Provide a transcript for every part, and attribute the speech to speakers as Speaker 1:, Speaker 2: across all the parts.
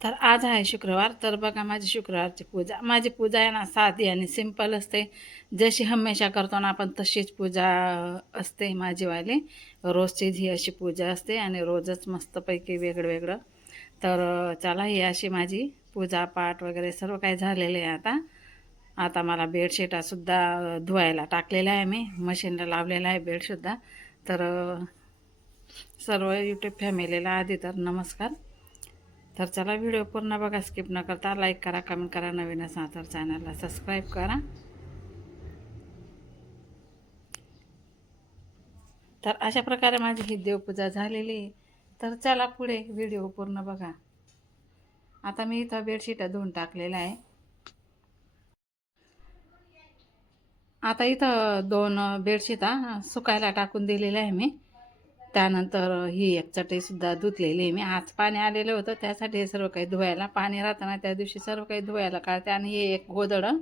Speaker 1: तर आज आहे शुक्रवार. तर बघा माझी शुक्रवारची पूजा. माझी पूजा आहे ना साधी आणि सिंपल असते. जशी हमेशा करतो ना आपण तशीच पूजा असते माझीवाली. रोजचीच ही अशी पूजा असते आणि रोजच मस्तपैकी वेगळं वेगळं तर चला ही अशी माझी पूजा पाठ वगैरे सर्व काही झालेलं आहे आता. आता मला बेडशीटासुद्धा धुवायला टाकलेलं आहे मी. मशीनला लावलेलं आहे बेडसुद्धा तर सर्व यूट्यूब फॅमिलीला आधी तर नमस्कार. तर चला व्हिडिओ पूर्ण बघा स्किप न करता लाईक करा कमेंट करा नवीन असा तर चॅनलला सबस्क्राईब करा. तर अशा प्रकारे माझी ही देवपूजा झालेली आहे. तर चला पुढे व्हिडिओ पूर्ण बघा. आता मी इथं बेडशीट धुवून टाकलेलं आहे. आता इथं दोन बेडशीटा सुकायला टाकून दिलेल्या आहे मी. त्यानंतर ही एक चटईसुद्धा धुतलेली आहे. मी आज पाणी आलेलं होतं त्यासाठी हे सर्व काही धुवायला पाणी राहतं ना त्या दिवशी सर्व काही धुवायला काढते आणि हे एक गोदडं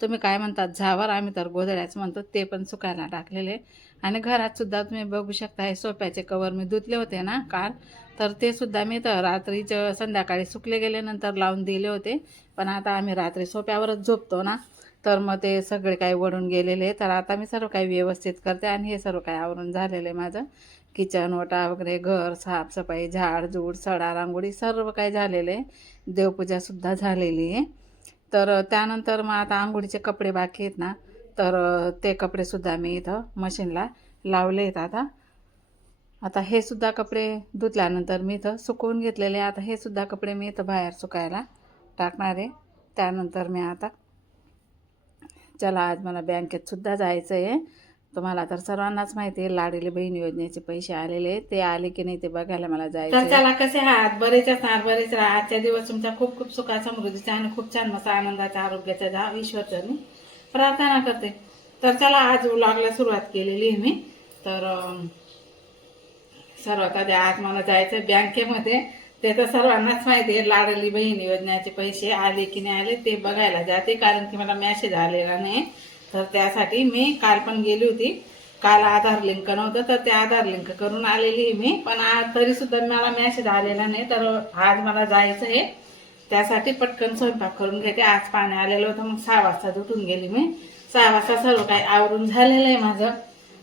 Speaker 1: तुम्ही काय म्हणतात झावर आम्ही तर गोदड्याच म्हणतो ते पण सुकायला टाकलेले आणि घरात सुद्धा तुम्ही बघू शकता हे सोप्याचे कवर मी धुतले होते ना काल तर ते सुद्धा मी तर रात्रीचं संध्याकाळी सुकले गेल्यानंतर लावून दिले होते. पण आता आम्ही रात्री सोप्यावरच झोपतो ना तर मग ते सगळे काही वडून गेलेले. तर आता मी सर्व काही व्यवस्थित करते आणि हे सर्व काही आवरून झालेलं आहे माझं. किचन ओटा वगैरे घर साफसफाई झाड झूड सडा रांगोळी सर्व काही झालेलं आहे. देवपूजासुद्धा झालेली आहे. तर त्यानंतर मग आता आंघोळीचे कपडे बाकी आहेत ना तर ते कपडेसुद्धा मी इथं मशीनला लावले आहेत आता. आता हे सुद्धा कपडे धुतल्यानंतर मी इथं सुकवून घेतलेले आता हे सुद्धा कपडे मी इथं बाहेर सुकायला टाकणार आहे. त्यानंतर मी आता चला आज मला बँकेतसुद्धा जायचं आहे तुम्हाला तर सर्वांनाच माहिती आहे लाडीले बहीण योजनेचे पैसे आलेले. ते आले की नाही ते बघायला मला जायचं तर चला कसे आहात बरेच असणार बरेच राहा आजच्या दिवस तुमचा खूप खूप सुखा समृद्धीचा आणि खूप छान मस्त आनंदाचा आरोग्याचा जा ईश्वरचरणी प्रार्थना करते. तर चला आज व्लॉगला सुरुवात केलेली आहे मी. तर अं, सर्वात आधी आज मला जायचं बँकेमध्ये. ते तर सर्वांनाच माहिती आहे लाडली बहीण योजनेचे पैसे आले की नाही आले ते बघायला जाते. कारण की मला मॅसेज आलेला नाही. तर त्यासाठी मी काल पण गेली होती. काल आधार लिंक नव्हतं तर ते आधार लिंक करून आलेली आहे मी. पण आज तरी सुद्धा मला मॅसेज आलेला नाही. तर आज मला जायचं आहे. त्यासाठी पटकन स्वयंपाक करून घेते. आज पाणी आलेलं होतं मग सहा वाजता उठून गेली मी. सहा वाजता सर्व काही आवरून झालेलं आहे माझं.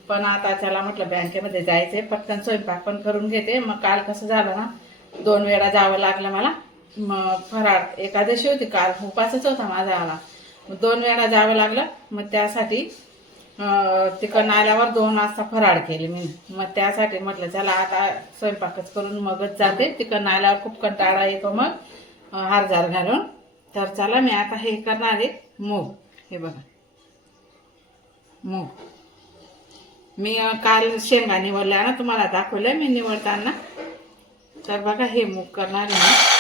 Speaker 1: पण आता त्याला म्हटलं बँकेमध्ये जायचंय. पटकन स्वयंपाक पण करून घेते. मग काल कसं झालं ना दोन वेळा जावं लागलं मला. मग फराळ एकादशी होती काल उपासच होता माझा आला. मग दोन वेळा जावं लागलं मग त्यासाठी तिकडं तिकडनं आल्यावर दोन वाजता फराळ केली मी. मग त्यासाठी म्हटलं चला आता स्वयंपाकच करून मगच जाते. तिकडनं आल्यावर खूप कंटाळा येतो मग हारजार घालून. तर चला मी आता हे करणार आहे मूग. हे बघा. मूग. मी काल शेंगा निवडल्या ना तुम्हाला दाखवलं मी निवडताना. तर बघा हे मूग करणार आहे मी.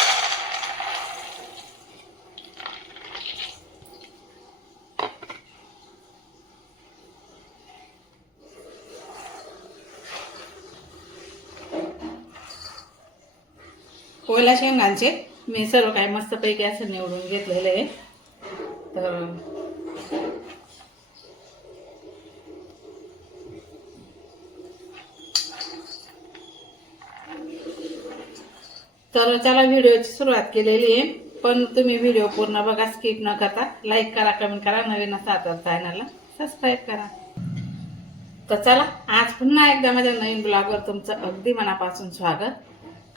Speaker 1: ओल्या शेंगांचे मी सर्व काही मस्तपैकी असं निवडून घेतलेलं आहे. तर तर त्याला व्हिडिओची सुरुवात केलेली आहे. पण तुम्ही व्हिडिओ पूर्ण बघा स्किप न करता. लाईक करा कमेंट करा. नवीन असा तर चॅनलला सबस्क्राईब करा. तर चला आज पुन्हा एकदा माझ्या नवीन ब्लॉगवर तुमचं अगदी मनापासून स्वागत.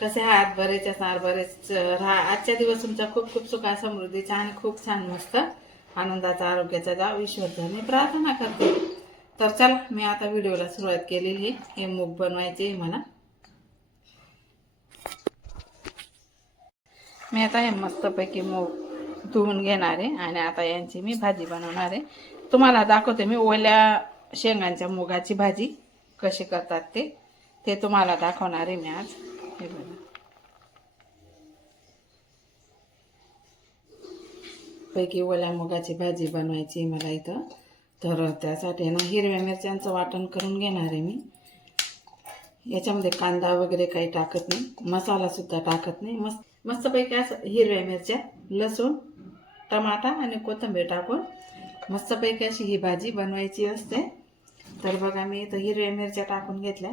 Speaker 1: कसे आहात? बरेच असणार बरेच राहा आजच्या दिवस तुमचा खूप खूप सुखा समृद्धीचा आणि खूप छान मस्त आनंदाचा आरोग्याचा जाव ईश्वरचा प्रार्थना करते. तर चला मी आता व्हिडिओला सुरुवात केलेली आहे. हे मूग बनवायचे मला. मी आता हे मस्तपैकी मूग धुवून घेणार आहे आणि आता यांची मी भाजी बनवणार आहे. तुम्हाला दाखवते मी ओल्या शेंगांच्या मुगाची भाजी कशी करतात ते. ते तुम्हाला दाखवणार आहे मी आज. हे बघा. पैकी ओल्या मुगाची भाजी बनवायची मला इथं. तर त्यासाठी ना हिरव्या मिरच्यांचं वाटण करून घेणार आहे मी. याच्यामध्ये कांदा वगैरे काही टाकत नाही. मसालासुद्धा टाकत नाही. मस्त मस्तपैकी असं हिरव्या मिरच्या लसूण टमाटा आणि कोथिंबीर टाकून मस्तपैकी अशी ही भाजी बनवायची असते. तर बघा मी इथं हिरव्या मिरच्या टाकून घेतल्या.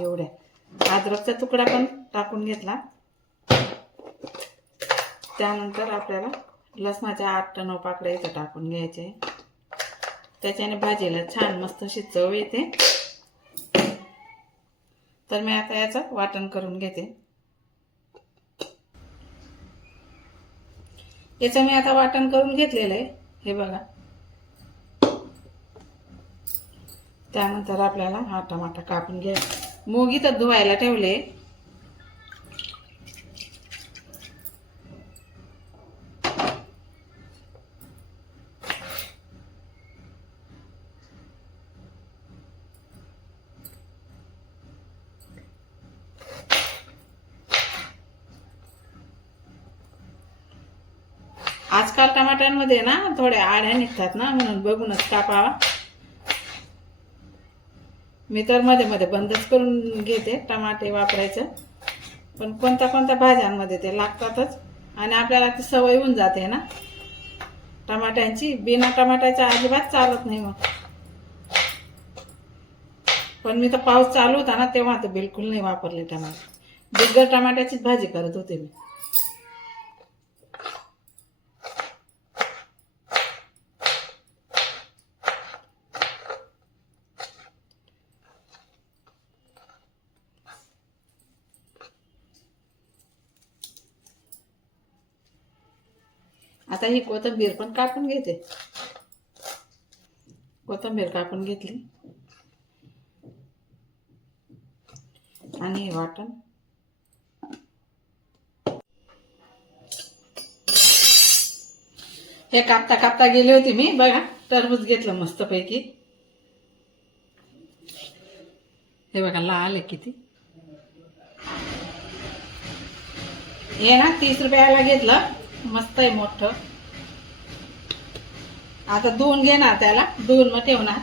Speaker 1: एवढ्या. अद्रकचा तुकडा पण टाकून घेतला. त्यानंतर आपल्याला लसणाच्या आठ नऊ पाकड्या इथं टाकून घ्यायचे. त्याच्याने भाजीला छान मस्त अशी चव येते. तर मी आता याचं वाटण करून घेते. याचं मी आता वाटण करून घेतलेलं आहे. हे बघा. त्यानंतर आपल्याला हा टमाटा कापून घ्या मोगी तर धुवायला ठेवले. आजकाल टमाट्यांमध्ये ना थोड्या आड्या निघतात ना म्हणून बघूनच कापावा मी तर मध्ये मध्ये बंदच करून घेते टमाटे वापरायचं. पण कोणत्या कोणत्या भाज्यांमध्ये ते लागतातच. आणि आपल्याला ती सवय होऊन जाते ना. टमाट्यांची बिना टमाट्याच्या अजिबात चालत नाही मग. पण मी तर पाऊस चालू होता ना तेव्हा तर बिलकुल नाही वापरले टमाटे. बिगर टमाट्याचीच भाजी करत होते मी. आता ही कोथिंबीर पण कापून घेते. कोथिंबीर कापून घेतली. आणि हे वाटण. हे कापता कापता गेले होते मी बघा टरबूज घेतलं मस्तपैकी. हे बघा लाल आहे किती. हे ना तीस रुपयाला घेतलं. मस्त आहे मोठं. आता धुवून घेणार त्याला. धुवून मग ठेवणार.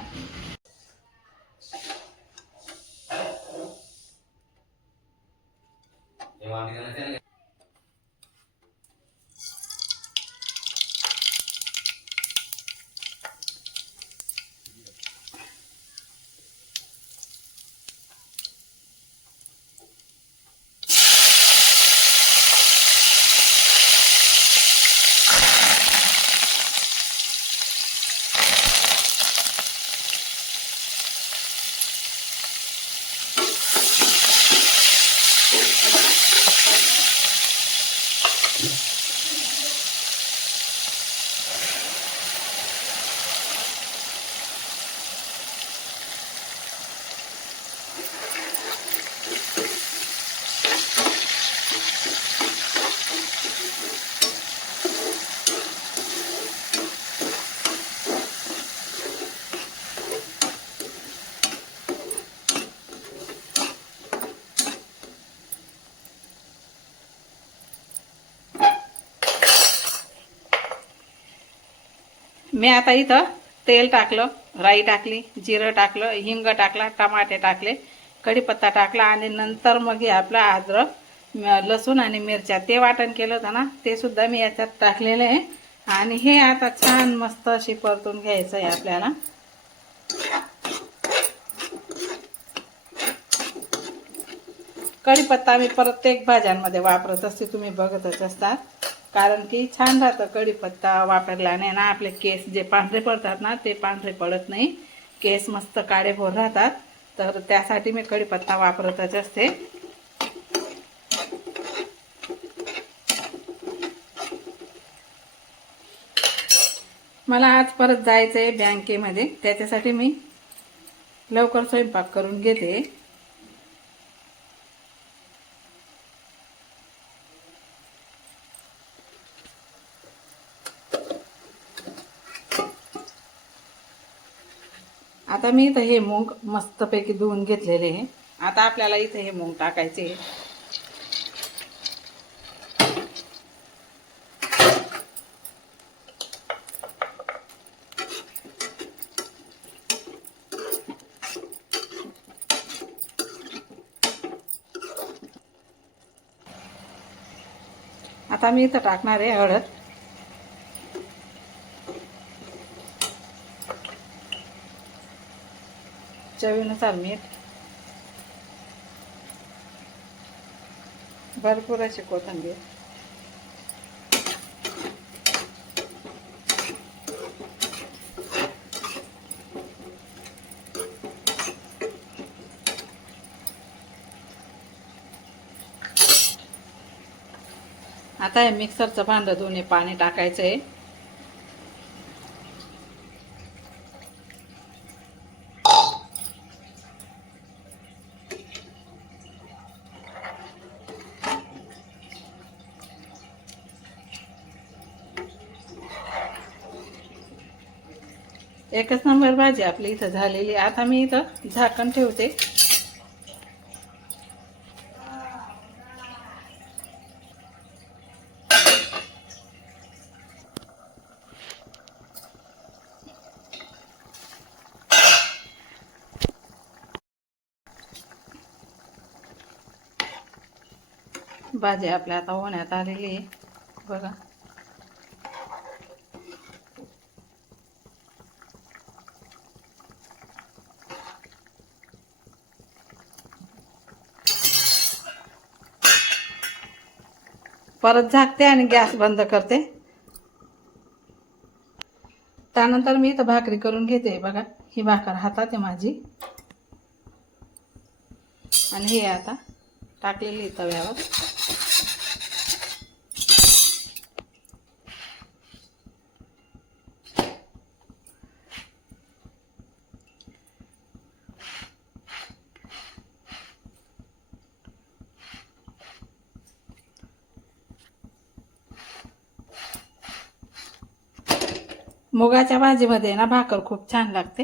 Speaker 1: मी आता इथं तेल टाकलं राई टाकली जिरं टाकलं हिंग टाकला टमाटे टाकले कढीपत्ता टाकला आणि नंतर मग हे आपलं अद्रक लसूण आणि मिरच्या ते वाटण केलं होतं ना ते सुद्धा मी याच्यात टाकलेलं आहे. आणि हे आता छान मस्त अशी परतून घ्यायचं आहे आपल्याला. कढीपत्ता मी प्रत्येक भाज्यांमध्ये वापरत असते तुम्ही बघतच असतात. कारण की छान राहतं कढीपत्ता वापरल्याने ना आपले केस जे पांढरे पडतात ना ते पांढरे पडत नाही. केस मस्त काळेभोर राहतात. तर त्यासाठी मी कढीपत्ता वापरतच असते. मला आज परत जायचं आहे बँकेमध्ये. त्याच्यासाठी मी लवकर स्वयंपाक करून घेते. आता मी इथं हे मूग मस्तपैकी धुवून घेतलेले आहे. आता आपल्याला इथं हे मूग टाकायचे आता मी इथं टाकणार आहे हळद. चवीनुसार मीठ भरपूर अशी कोथंबीर. आता हे मिक्सरचं भांडं दोन्ही पाणी टाकायचं आहे एकच नंबर भाजी आपली इथं झालेली. आहे. आता मी इथं झाकण ठेवते. भाजी आपल्या आता होण्यात आलेली आहे. बघा. परत झाकते आणि गॅस बंद करते. त्यानंतर मी इथं भाकरी करून घेते. बघा ही भाकर हातात आहे माझी. आणि हे आता टाकलेली तव्यावर. मुगाच्या भाजीमध्ये ना भाकर खूप छान लागते.